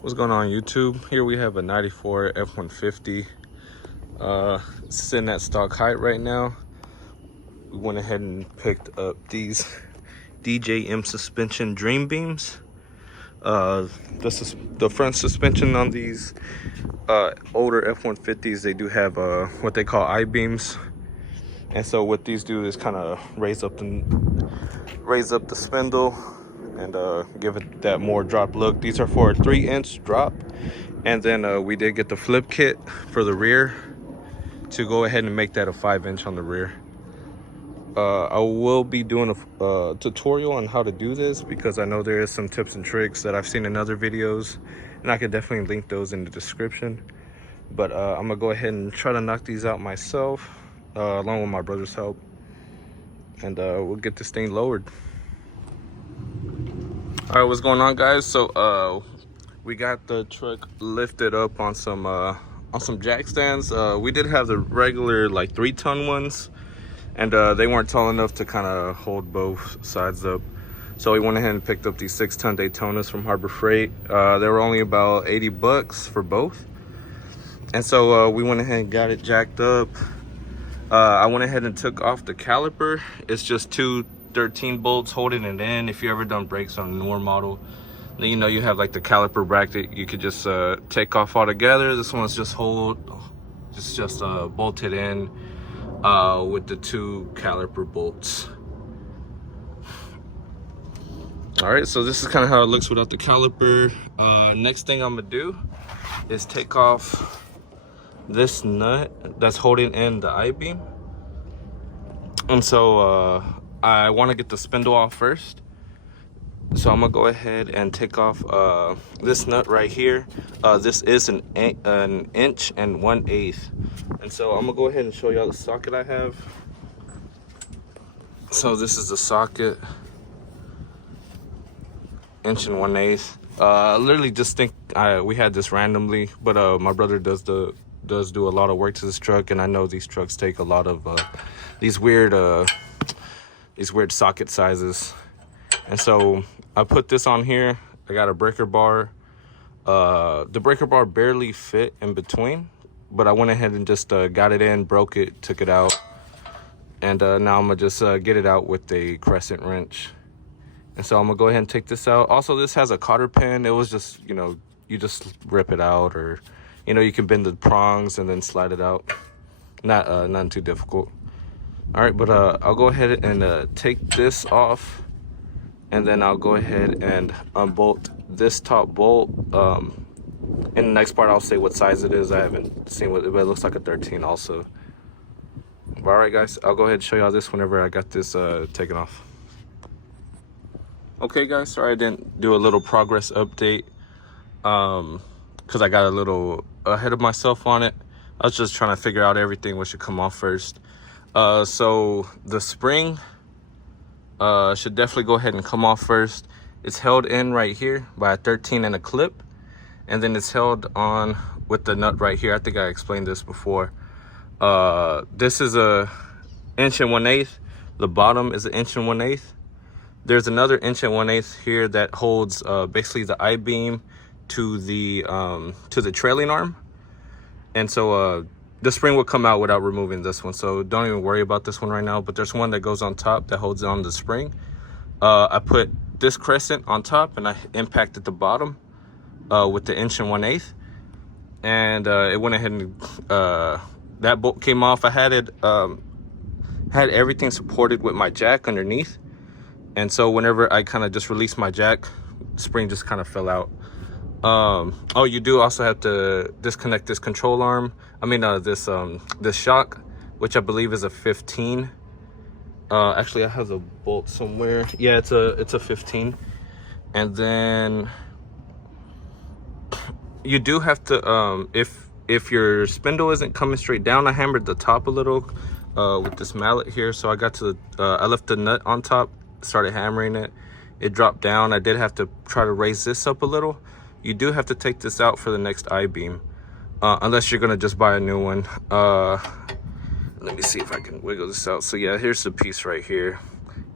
What's going on YouTube? Here we have a 94 F150 sitting at stock height right now. We went ahead and picked up these DJM suspension Dream Beams. The front suspension on these older F150s, they do have what they call I-beams. And so what these do is kind of raise up the spindle and give it that more drop look. These are for a 3-inch drop, and then we did get the flip kit for the rear to go ahead and make that a 5-inch on the rear. I will be doing a tutorial on how to do this, because I know there is some tips and tricks that I've seen in other videos, and I can definitely link those in the description. But I'm gonna go ahead and try to knock these out myself, along with my brother's help, and we'll get this thing lowered. All right, what's going on, guys? So we got the truck lifted up on some jack stands. We did have the regular like 3-ton ones, and they weren't tall enough to kind of hold both sides up. So we went ahead and picked up these 6-ton Daytonas from Harbor Freight. They were only about $80 for both. And so we went ahead and got it jacked up. I went ahead and took off the caliper. It's just two 13 bolts holding it in. If you ever done brakes on a newer model, then you know you have like the caliper bracket you could just take off altogether. This one's just bolted in with the 2 caliper bolts. All right, so this is kind of how it looks without the caliper. Next thing I'm gonna do is take off this nut that's holding in the I-beam. And so I want to get the spindle off first. So I'm gonna go ahead and take off this nut right here. This is an 1 1/8 inch. And so I'm gonna go ahead and show y'all the socket I have. So this is the socket, 1 1/8 inch. Literally just think we had this randomly, but my brother does do a lot of work to this truck, and I know these trucks take a lot of these weird socket sizes. And so I put this on here. I got a breaker bar. The breaker bar barely fit in between, but I went ahead and just got it in, broke it, took it out, and now I'm gonna just get it out with a crescent wrench. And so I'm gonna go ahead and take this out. Also, this has a cotter pin. It was just, you know, you just rip it out, or you know, you can bend the prongs and then slide it out. Not too difficult. All right, but I'll go ahead and take this off, and then I'll go ahead and unbolt this top bolt. In the next part, I'll say what size it is. I haven't seen what, but it looks like a 13 also. All right, guys, I'll go ahead and show y'all this whenever I got this taken off. Okay, guys, sorry I didn't do a little progress update because I got a little ahead of myself on it. I was just trying to figure out everything what should come off first. So the spring should definitely go ahead and come off first. It's held in right here by a 13 and a clip, and then it's held on with the nut right here. I think I explained this before. This is a 1 1/8 inch. The bottom is an 1 1/8 inch. There's another 1 1/8 inch here that holds basically the I-beam to the trailing arm. And so the spring will come out without removing this one, so don't even worry about this one right now. But there's one that goes on top that holds on the spring. I put this crescent on top, and I impacted the bottom with the 1 1/8 inch, and it went ahead and that bolt came off. I had it had everything supported with my jack underneath, and so whenever I kind of just released my jack, the spring just kind of fell out. Oh, you do also have to disconnect this control arm. I mean, this shock, which I believe is a 15. Actually, I have the bolt somewhere. Yeah, it's a 15. And then you do have to, if your spindle isn't coming straight down, I hammered the top a little with this mallet here. So I got to I left the nut on top, started hammering it. It dropped down. I did have to try to raise this up a little. You do have to take this out for the next I-beam, unless you're gonna just buy a new one. Let me see if I can wiggle this out. So yeah, here's the piece right here.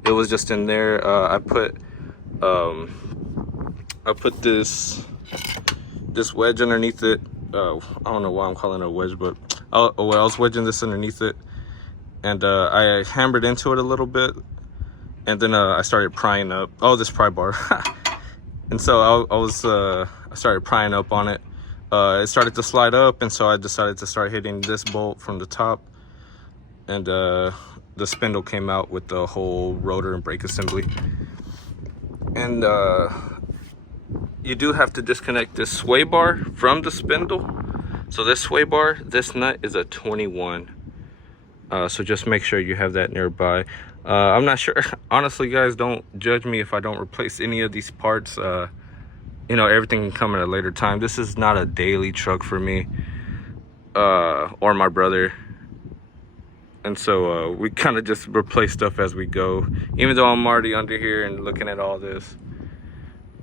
It was just in there. I put this this wedge underneath it. I don't know why I'm calling it a wedge, but I was wedging this underneath it, and I hammered into it a little bit, and then I started prying up. Oh, this pry bar. And so I started prying up on it. It started to slide up, and so I decided to start hitting this bolt from the top, and the spindle came out with the whole rotor and brake assembly. And you do have to disconnect this sway bar from the spindle. So this sway bar, this nut is a 21. So just make sure you have that nearby. I'm not sure. Honestly, guys, don't judge me if I don't replace any of these parts. You know, everything can come at a later time. This is not a daily truck for me or my brother. And so we kind of just replace stuff as we go. Even though I'm already under here and looking at all this.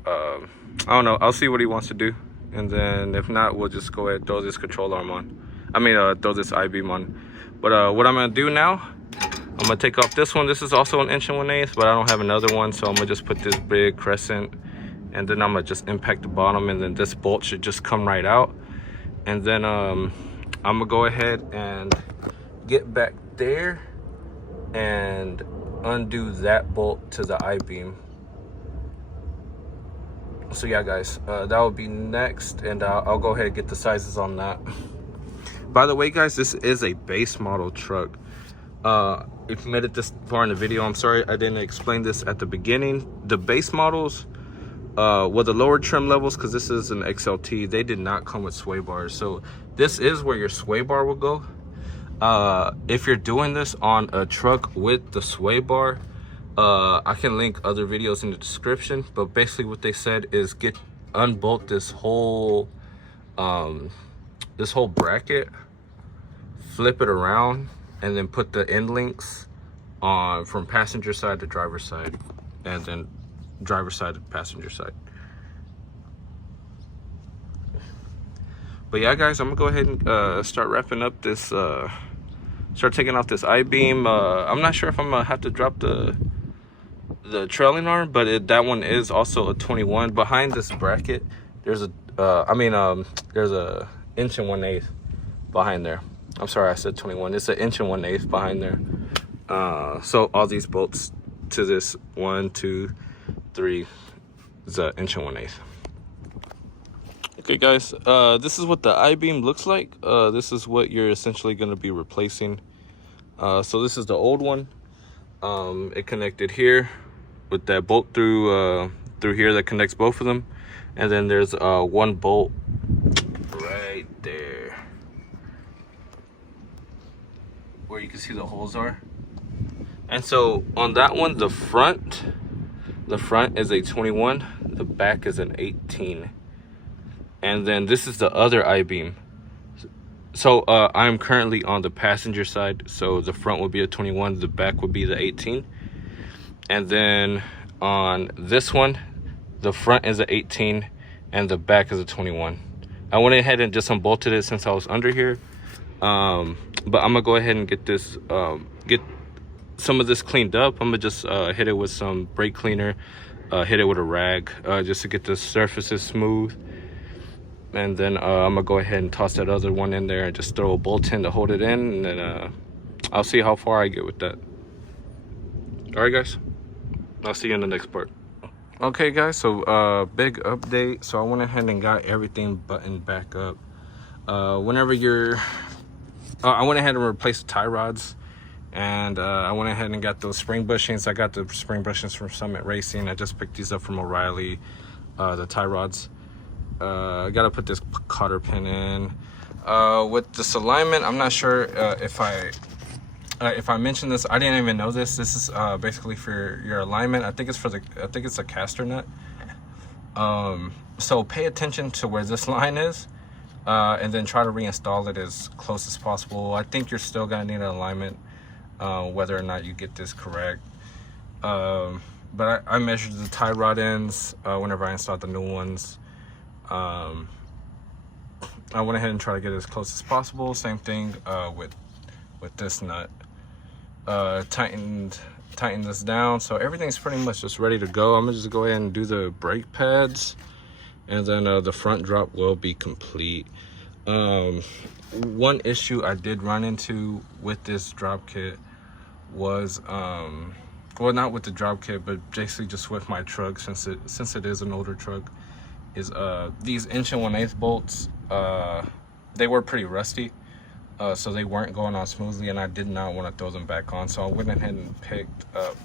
I don't know. I'll see what he wants to do. And then if not, we'll just go ahead and throw this control arm on. I mean, throw this I-beam on. But what I'm going to do now, I'm going to take off this one. This is also an 1/8", but I don't have another one. So I'm going to just put this big crescent. And then I'm going to just impact the bottom. And then this bolt should just come right out. And then I'm going to go ahead and get back there and undo that bolt to the I-beam. So yeah, guys, that will be next, and I'll go ahead and get the sizes on that. By the way, guys, this is a base model truck. If you made it this far in the video, I'm sorry I didn't explain this at the beginning. The base models, well, the lower trim levels, because this is an XLT, they did not come with sway bars. So this is where your sway bar will go. If you're doing this on a truck with the sway bar, I can link other videos in the description, but basically what they said is unbolt this whole bracket, flip it around, and then put the end links on from passenger side to driver side, and then driver side to passenger side. But yeah, guys, I'm gonna go ahead and start wrapping up this, start taking off this I-beam. I'm not sure if I'm gonna have to drop the trailing arm, but that one is also a 21. Behind this bracket, there's a there's a 1/8" behind there. I'm sorry, I said 21. It's a 1/8" behind there. So all these bolts to this 1, 2, 3 is a 1/8". Okay, guys, this is what the I-beam looks like. This is what you're essentially going to be replacing. So this is the old one. It connected here with that bolt through here that connects both of them, and then there's one bolt right there where you can see the holes are. And so on that one, the front is a 21, the back is an 18. And then this is the other I-beam. So I'm currently on the passenger side, so the front would be a 21, the back would be the 18. And then on this one, the front is a 18 and the back is a 21. I went ahead and just unbolted it since I was under here. But I'm gonna go ahead and get this, get some of this cleaned up. I'm gonna just hit it with some brake cleaner, hit it with a rag, just to get the surfaces smooth. And then I'm gonna go ahead and toss that other one in there and just throw a bolt in to hold it in, and then I'll see how far I get with that. All right, guys, I'll see you in the next part. Okay, guys, so big update. So I went ahead and got everything buttoned back up. Whenever you're I went ahead and replaced the tie rods, and I went ahead and got those spring bushings. I got the spring bushings from Summit Racing. I just picked these up from O'Reilly, the tie rods. I gotta put this cotter pin in. With this alignment, I'm not sure if I mentioned this. I didn't even know this. This is basically for your alignment. I think it's a caster nut. So pay attention to where this line is, and then try to reinstall it as close as possible. I think you're still gonna need an alignment, whether or not you get this correct. But I measured the tie rod ends whenever I installed the new ones. I went ahead and tried to get it as close as possible. Same thing with this nut. Tighten this down, so everything's pretty much just ready to go. I'm gonna just go ahead and do the brake pads, and then the front drop will be complete. One issue I did run into with this drop kit was well, not with the drop kit, but basically just with my truck, since it is an older truck, is these 1/8" bolts, they were pretty rusty, so they weren't going on smoothly, and I did not want to throw them back on, so I went ahead and picked up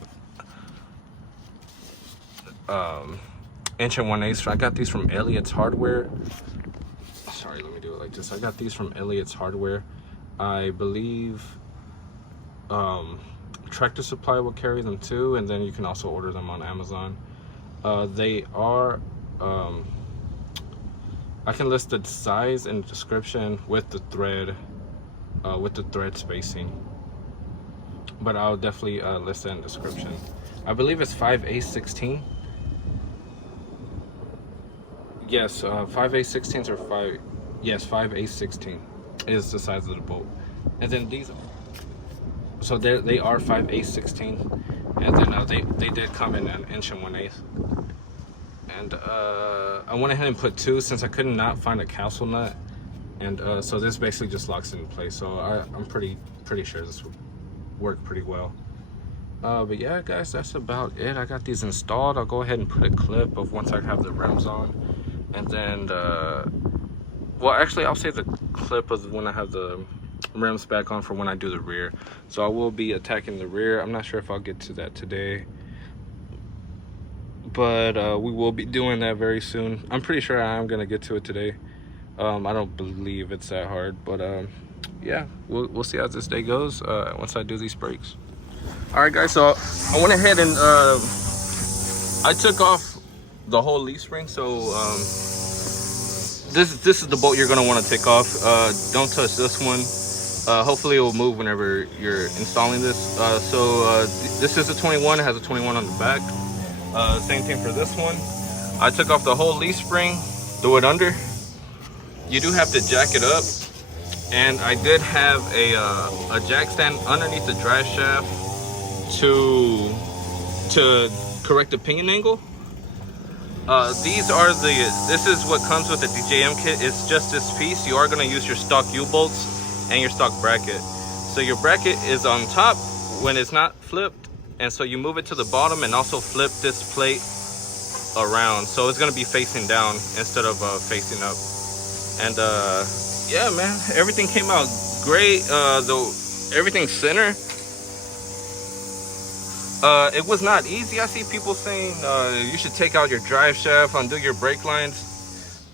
1/8". I got these from Elliott's Hardware. Sorry, let me do it like this. I got these from Elliott's Hardware. I believe Tractor Supply will carry them too, and then you can also order them on Amazon. They are I can list the size and description with the thread spacing, but I'll definitely list that in description. I believe it's 5/8/16. Yes, 5/8/16s or 5/8/16 is the size of the bolt. And then these, so they are 5/8/16, and then they did come in an 1/8". And I went ahead and put 2 since I could not find a capsule nut, and so this basically just locks it in place. So I'm pretty sure this will work pretty well. But yeah, guys, that's about it. I got these installed. I'll go ahead and put a clip of once I have the rims on, and then well, actually I'll save the clip of when I have the rims back on for when I do the rear. So I will be attacking the rear. I'm not sure if I'll get to that today, but we will be doing that very soon. I'm pretty sure I am gonna get to it today. I don't believe it's that hard, but yeah, we'll see how this day goes once I do these brakes. All right, guys, so I went ahead and I took off the whole leaf spring. So this is the bolt you're gonna want to take off. Don't touch this one. Hopefully it will move whenever you're installing this. This is a 21. It has a 21 on the back. Same thing for this one. I took off the whole leaf spring, threw it under. You do have to jack it up, and I did have a jack stand underneath the drive shaft to correct the pinion angle. This is what comes with the DJM kit. It's just this piece. You are going to use your stock U-bolts and your stock bracket. So your bracket is on top when it's not flipped, and so you move it to the bottom and also flip this plate around, so it's going to be facing down instead of facing up. And yeah, man, everything came out great. Everything's center. It was not easy. I see people saying you should take out your drive shaft, undo your brake lines.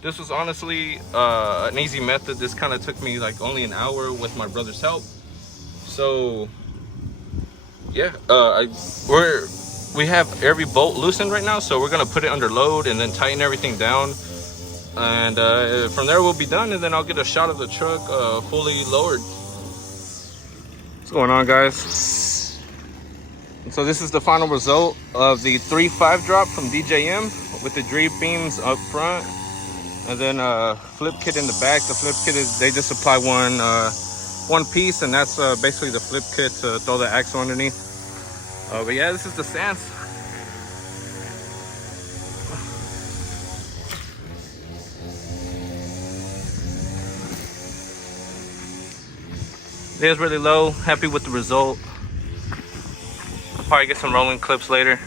This was honestly an easy method. This kind of took me like only an hour with my brother's help. So yeah, we have every bolt loosened right now, so we're gonna put it under load and then tighten everything down, and from there we'll be done, and then I'll get a shot of the truck fully lowered. What's going on, guys? So this is the final result of the 3.5 drop from DJM with the Dream beams up front, and then flip kit in the back. The flip kit is, they just supply one piece, and that's basically the flip kit to throw the axle underneath. But yeah, this is the stance. It is really low. Happy with the result. I'll probably get some rolling clips later.